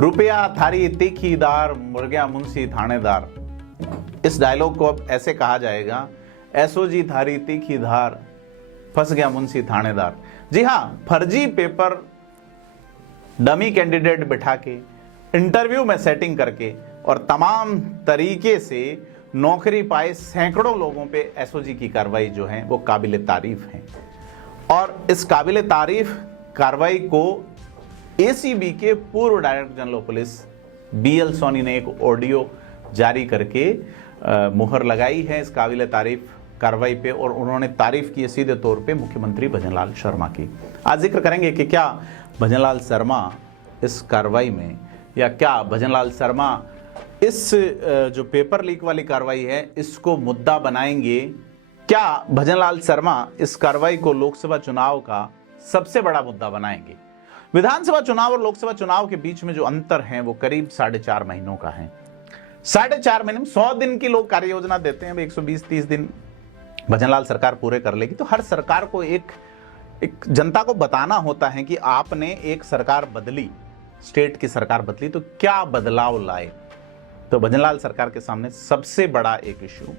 रुपया थारी तीखीदार मुर्गिया मुंशी थानेदार। इस डायलॉग को अब ऐसे कहा जाएगा, एसओजी थारी तीखी धार, फंस गया मुंशी थानेदार। जी हाँ, फर्जी पेपर, डमी कैंडिडेट बिठा के, इंटरव्यू में सेटिंग करके और तमाम तरीके से नौकरी पाए सैकड़ों लोगों पे एसओजी की कार्रवाई जो है वो काबिले तारीफ है। और इस काबिले तारीफ कार्रवाई को एसीबी के पूर्व director general of police BL Soni ने एक ऑडियो जारी करके मुहर लगाई है इस काबिले तारीफ कार्रवाई पे, और उन्होंने तारीफ की सीधे तौर पे मुख्यमंत्री भजनलाल शर्मा की। आज जिक्र करेंगे कि क्या भजनलाल शर्मा इस कार्रवाई में, या क्या भजनलाल शर्मा इस जो पेपर लीक वाली कार्रवाई है इसको मुद्दा बनाएंगे। क्या भजनलाल शर्मा इस कार्रवाई को लोकसभा चुनाव का सबसे बड़ा मुद्दा बनाएंगे। विधानसभा चुनाव और लोकसभा चुनाव के बीच में जो अंतर है वो करीब 4.5 महीनों का है। 4.5 महीने में 100 दिन की लोग कार्य योजना देते हैं, 120-30 दिन भजनलाल सरकार पूरे कर लेगी। तो हर सरकार को एक जनता को बताना होता है कि आपने एक सरकार बदली, स्टेट की सरकार बदली, तो क्या बदलाव लाए। तो भजनलाल सरकार के सामने सबसे बड़ा एक इश्यू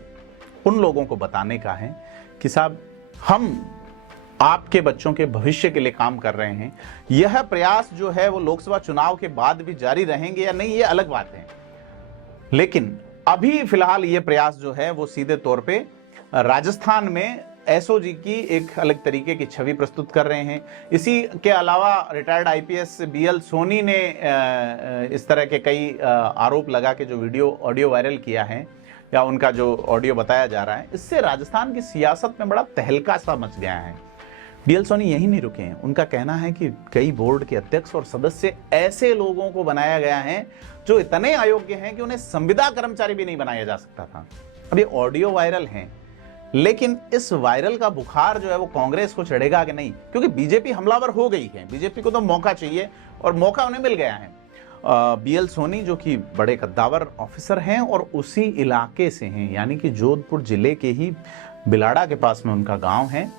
उन लोगों को बताने का है कि साहब हम आपके बच्चों के भविष्य के लिए काम कर रहे हैं। यह प्रयास जो है वो लोकसभा चुनाव के बाद भी जारी रहेंगे या नहीं, ये अलग बात है, लेकिन अभी फिलहाल ये प्रयास जो है वो सीधे तौर पे राजस्थान में एसओजी की एक अलग तरीके की छवि प्रस्तुत कर रहे हैं। इसी के अलावा रिटायर्ड आईपीएस बीएल सोनी ने इस तरह के कई आरोप लगा के जो ऑडियो वायरल किया है, या उनका जो ऑडियो बताया जा रहा है, इससे राजस्थान की सियासत में बड़ा तहलका सा मच गया है। बीएल सोनी यही नहीं रुके हैं, उनका कहना है कि कई बोर्ड के अध्यक्ष और सदस्य ऐसे लोगों को बनाया गया है जो इतने अयोग्य हैं कि उन्हें संविदा कर्मचारी भी नहीं बनाया जा सकता था। अब ये ऑडियो वायरल है, लेकिन इस वायरल का बुखार जो है वो कांग्रेस को चढ़ेगा कि नहीं, क्योंकि बीजेपी हमलावर हो गई है। बीजेपी को तो मौका चाहिए और मौका उन्हें मिल गया है। बीएल सोनी जो कि बड़े कद्दावर ऑफिसर हैं और उसी इलाके से हैं, यानी कि जोधपुर जिले के ही बिलाड़ा के पास में उनका गांव है।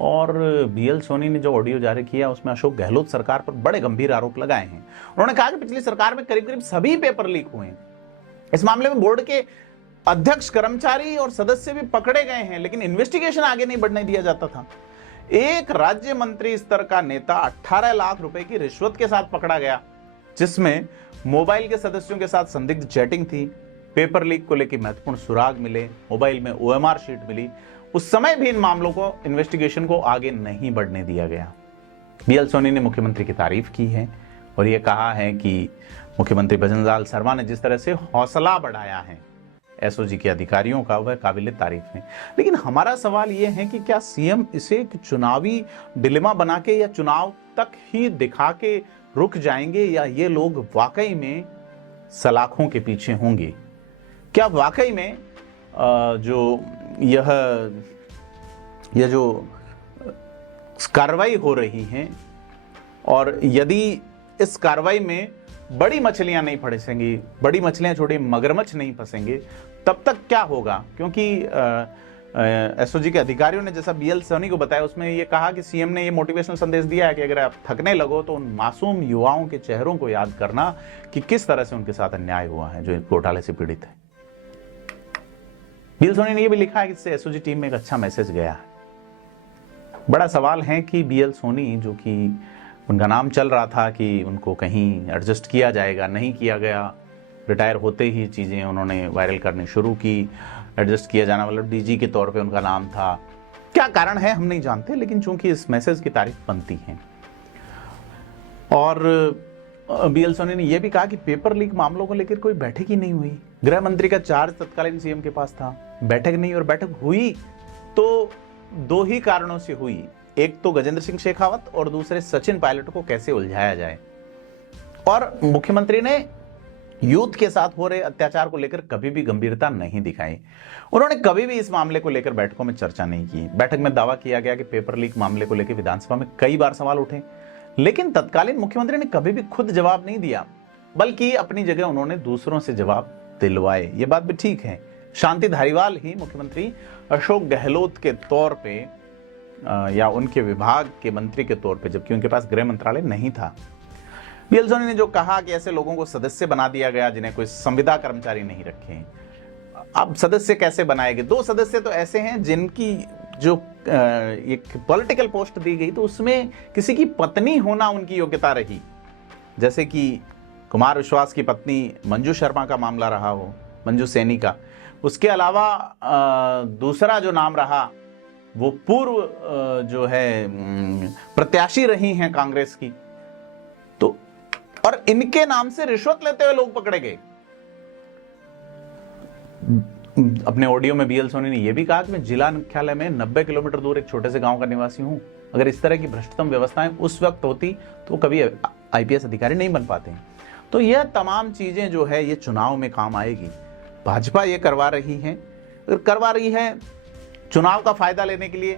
और बीएल सोनी ने जो ऑडियो जारी किया उसमें अशोक गहलोत सरकार पर बड़े गंभीर आरोप लगाए हैं। उन्होंने कहा कि पिछली सरकार में करीब करीब सभी पेपर लीक हुए हैं। इस मामले में बोर्ड के अध्यक्ष, कर्मचारी और सदस्य भी पकड़े गए हैं, लेकिन इन्वेस्टिगेशन आगे नहीं बढ़ने दिया जाता था। एक राज्य मंत्री स्तर का नेता 18 लाख रुपए की रिश्वत के साथ पकड़ा गया, जिसमें मोबाइल के सदस्यों के साथ संदिग्ध चैटिंग थी। पेपर लीक को लेकर महत्वपूर्ण सुराग मिले, मोबाइल में ओएमआर शीट मिली। उस समय भी इन मामलों को, इन्वेस्टिगेशन को आगे नहीं बढ़ने दिया गया। बीएल सोनी ने मुख्यमंत्री की तारीफ की है और यह कहा है कि मुख्यमंत्री भजनलाल शर्मा ने जिस तरह से हौसला बढ़ाया है एसओजी के अधिकारियों का, वह काबिले तारीफ है। लेकिन हमारा सवाल यह है कि क्या सीएम इसे एक चुनावी डिलेमा बना के या चुनाव तक ही दिखा के रुक जाएंगे, या ये लोग वाकई में सलाखों के पीछे होंगे। क्या वाकई में जो यह जो कार्रवाई हो रही है, और यदि इस कार्रवाई में बड़ी मछलियां नहीं फंसेंगी, बड़ी मछलियां छोटी मगरमच्छ नहीं फंसेंगे, तब तक क्या होगा। क्योंकि एसओजी के अधिकारियों ने जैसा बीएल सोनी को बताया, उसमें यह कहा कि सीएम ने यह मोटिवेशनल संदेश दिया है कि अगर आप थकने लगो तो उन मासूम युवाओं के चेहरों को याद करना कि किस तरह से उनके साथ अन्याय हुआ है जो घोटाले से पीड़ित है। बीएल सोनी ने यह भी लिखा है कि इससे एसओजी टीम में एक अच्छा मैसेज गया है। बड़ा सवाल है कि बीएल सोनी, जो कि उनका नाम चल रहा था कि उनको कहीं एडजस्ट किया जाएगा, नहीं किया गया। रिटायर होते ही चीज़ें उन्होंने वायरल करनी शुरू की। एडजस्ट किया जाना मतलब डीजी के तौर पे उनका नाम था। क्या कारण है हम नहीं जानते, लेकिन चूंकि इस मैसेज की तारीफ बनती है। और बीएल सोनी ने यह भी कहा कि पेपर लीक मामलों को लेकर कोई बैठक ही नहीं हुई। गृह मंत्री का चार्ज तत्कालीन सीएम के पास था, बैठक नहीं, और बैठक हुई तो 2 ही कारणों से हुई। एक तो गजेंद्र सिंह शेखावत और दूसरे सचिन पायलट को कैसे उलझाया जाए। और मुख्यमंत्री ने यूथ के साथ हो रहे अत्याचार को लेकर कभी भी गंभीरता नहीं दिखाई। उन्होंने कभी भी इस मामले को लेकर बैठकों में चर्चा नहीं की। बैठक में दावा किया गया कि पेपर लीक मामले को लेकर विधानसभा में कई बार सवाल उठे, लेकिन तत्कालीन मुख्यमंत्री ने कभी भी खुद जवाब नहीं दिया, बल्कि अपनी जगह उन्होंने दूसरों से जवाब दिलवाए। ये बात भी ठीक है। शांति धारीवाल ही मुख्यमंत्री अशोक गहलोत के तौर पे या उनके विभाग के मंत्री के तौर पे, जबकि उनके पास गृह मंत्रालय नहीं था, बीएल सोनी ने जो कहा कि ऐसे लोगों को सदस्य बना दिया गया जिन्हें कोई संविदा कर्मचारी नहीं रखे हैं। अब सदस्य कैसे बनाएंगे? 2 सदस्य तो ऐसे हैं जिनकी जो एक पॉलिटिकल पोस्ट दी गई तो उसमें किसी की पत्नी होना उनकी योग्यता रही, जैसे कि कुमार विश्वास की पत्नी मंजू शर्मा का मामला रहा हो, मंजू सैनी का। उसके अलावा दूसरा जो नाम रहा वो पूर्व जो है प्रत्याशी रही हैं कांग्रेस की, तो और इनके नाम से रिश्वत लेते हुए लोग पकड़े गए। अपने ऑडियो में बीएल सोनी ने यह भी कहा कि मैं जिला मुख्यालय में 90 किलोमीटर दूर एक छोटे से गांव का निवासी हूं। अगर इस तरह की भ्रष्टतम व्यवस्थाएं उस वक्त होती तो कभी आईपीएस अधिकारी नहीं बन पाते। तो यह तमाम चीजें जो है ये चुनाव में काम आएगी। भाजपा ये करवा रही है, अगर करवा रही है चुनाव का फायदा लेने के लिए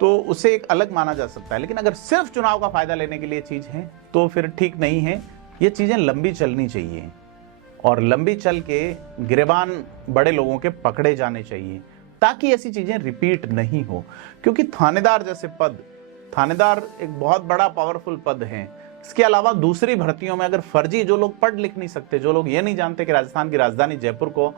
तो उसे एक अलग माना जा सकता है, लेकिन अगर सिर्फ चुनाव का फायदा लेने के लिए चीज है तो फिर ठीक नहीं है। ये चीजें लंबी चलनी चाहिए और लंबी चल के गिरेबान बड़े लोगों के पकड़े जाने चाहिए ताकि ऐसी चीजें रिपीट नहीं हो। क्योंकि थानेदार जैसे पद, थानेदार एक बहुत बड़ा पावरफुल पद है। इसके अलावा दूसरी भर्तियों में अगर फर्जी जो लोग पढ़ लिख नहीं सकते, जो लोग ये नहीं जानते कि राजस्थान की राजधानी जयपुर को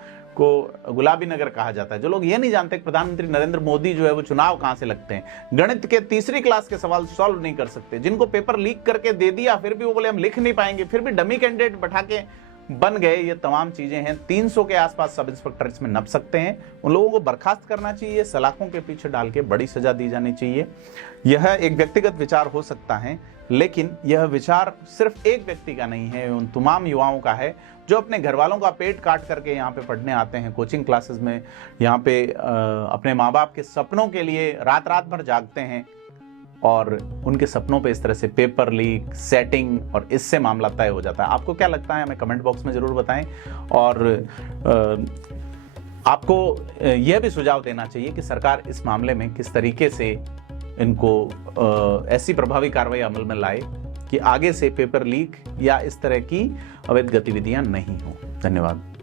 गुलाबी नगर कहा जाता है, जो लोग ये नहीं जानते कि प्रधानमंत्री नरेंद्र मोदी जो है वो चुनाव कहां से लगते हैं, गणित के तीसरी क्लास के सवाल सॉल्व नहीं कर सकते, जिनको पेपर लीक करके दे दिया फिर भी वो बोले हम लिख नहीं पाएंगे, फिर भी डमी कैंडिडेट बैठा के बन गए, ये तमाम चीजें हैं। 300 के आसपास सब इंस्पेक्टर इसमें नप सकते हैं। उन लोगों को बर्खास्त करना चाहिए, सलाखों के पीछे डाल के बड़ी सजा दी जानी चाहिए। यह एक व्यक्तिगत विचार हो सकता है, लेकिन यह विचार सिर्फ एक व्यक्ति का नहीं है, उन तमाम युवाओं का है जो अपने घर वालों का पेट काट करके यहाँ पे पढ़ने आते हैं, कोचिंग क्लासेस में, यहाँ पे अपने माँ बाप के सपनों के लिए रात रात भर जागते हैं और उनके सपनों पे इस तरह से पेपर लीक, सेटिंग और इससे मामला तय हो जाता है। आपको क्या लगता है हमें कमेंट बॉक्स में जरूर बताएं। और आपको यह भी सुझाव देना चाहिए कि सरकार इस मामले में किस तरीके से इनको ऐसी प्रभावी कार्रवाई अमल में लाए कि आगे से पेपर लीक या इस तरह की अवैध गतिविधियां नहीं हो। धन्यवाद।